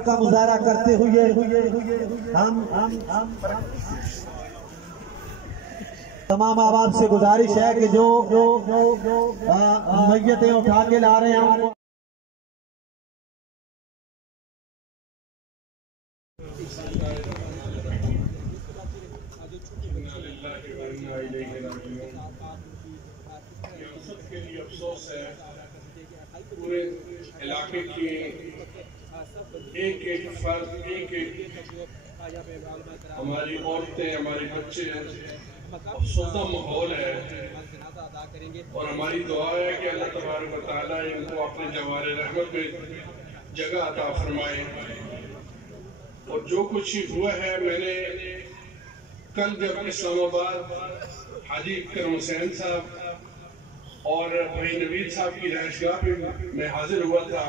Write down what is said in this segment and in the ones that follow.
का मुजाहरा करते हुए हम तमाम आवाम से गुजारिश है कि जो मैयतें उठा के ला रहे हैं के लिए अफसोस है पूरे इलाके की एक एक फर्द हमारी औरतें हमारे बच्चे अफसोसदा माहौल है और हमारी दुआ है कि अल्लाह तबारक व तआला इनको अपने जवार रहमत में जगह अता फरमाए। और जो कुछ ही हुआ है, मैंने कल जब इस्लामाबाद हाजी हुसैन साहब और भाई नवीद साहब की रहशगाह पे मैं हाजिर हुआ था,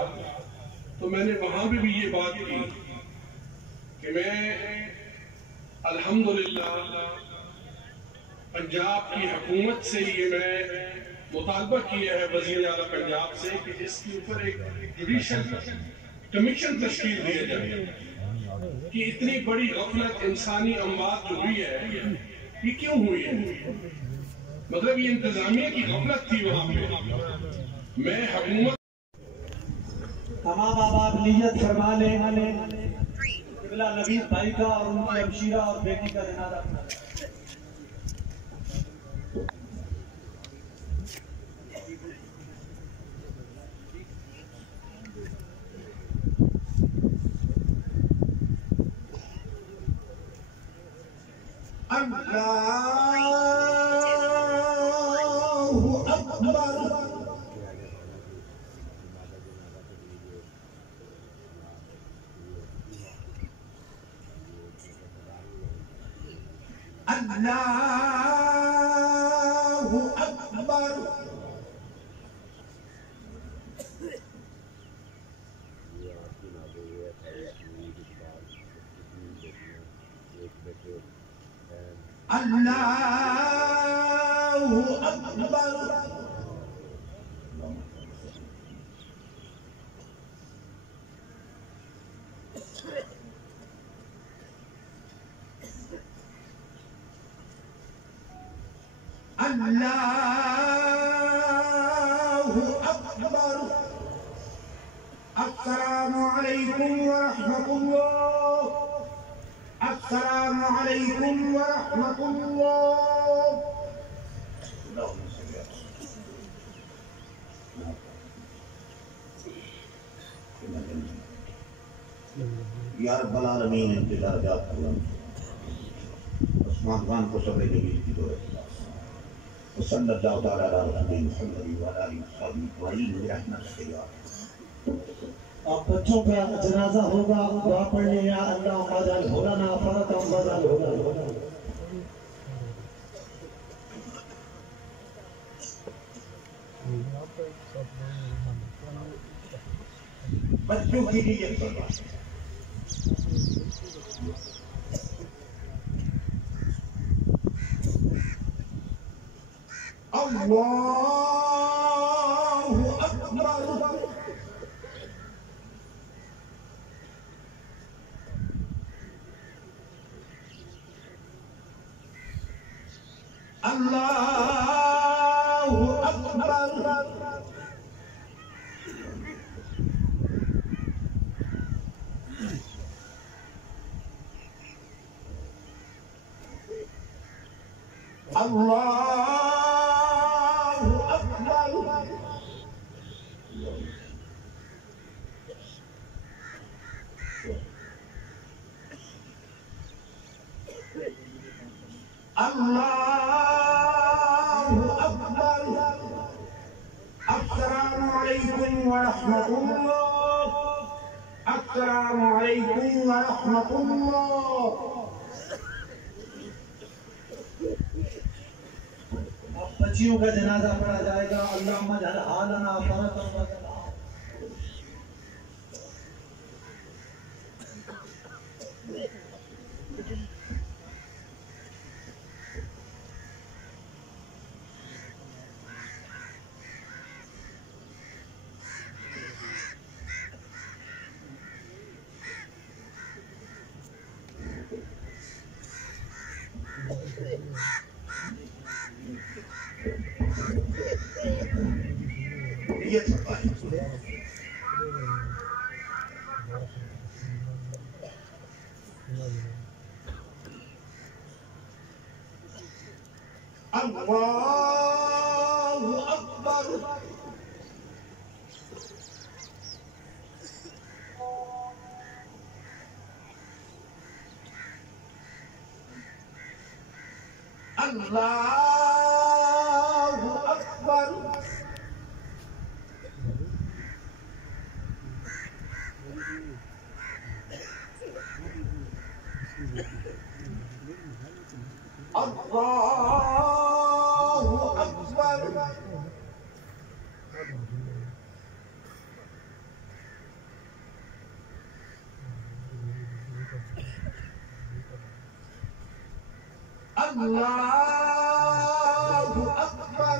तो मैंने वहां भी ये बात की कि मैं अल्हम्दुलिल्लाह पंजाब की हुकूमत से ये मैं मुतालबा किया है वज़ीर आला पंजाब से कि इसके ऊपर एक जुडिशल कमीशन तश्कील दिया जाए कि इतनी बड़ी गफलत इंसानी अमवात जो हुई है ये क्यों हुई है। मतलब ये इंतजामिया की गफलत थी वहां पे। मैं हुकूमत तमाम आबाद नियत फरमा लें नवीद भाई का और उनकी हमशीरा और बेटी का जनाजा अल्लाहु अकबर। अल्लाहु अकबर। अल्लाहु अकबर। अस्सलामु अलैकुम व रहमतुल्लाह। अस्सलामु अलैकुम व रहमतुल्लाह। या रब्बल आलमीन इंतजार उस्मान को सब्र नबी की दुआ सल्लल्लाहु अलैहि वसल्लम। अब बच्चों का जनाजा होगा, दुआ पढ़ने या अल्लाह मजाल होगा ना फरत मजाल होगा। बच्चों की लिए अल्लाहु अकबर। अल्लाहु अकबर। अल्लाहु अकबर। अल्लाहु अकबर। अस्सलामु अलैकुम व रहमतुल्लाह। अस्सलामु अलैकुम व रहमतुल्लाह। बच्चियों का जनाजा पढ़ा जाएगा। अल्लाहुम्मा जअल हालना फरतन व सलाम। نیت فرمائیں. اللہ اکبر. اللہ اکبر. اللہ اکبر. اللہ اکبر.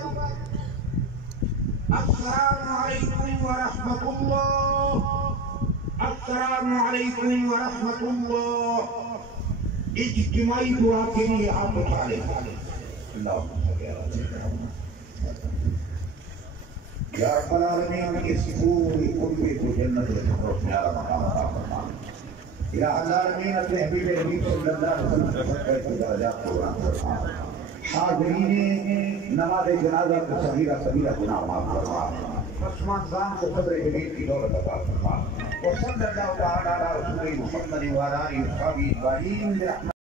السلام علیکم ورحمۃ اللہ. السلام علیکم ورحمۃ اللہ. اجتماعی دعا کے لیے آپ اٹھا لیں. یا رب العالمین اس پوری امت کو جنت الفردوس میں اعلیٰ مقام عطا فرما. یا العالمین اپنے حبیب حبیب صلی اللہ علیہ وسلم کے صدقے کی درجات کو بلند فرما. حاضرین نماز جنازہ کو صغیرہ صغیرہ گناہ معاف فرما. عثمان خان کو قبر جلیل کی دولت عطا فرما. وصلی اللہ تعالی علی رسول محمد وعلی آلہ وصحبہ اجمعین.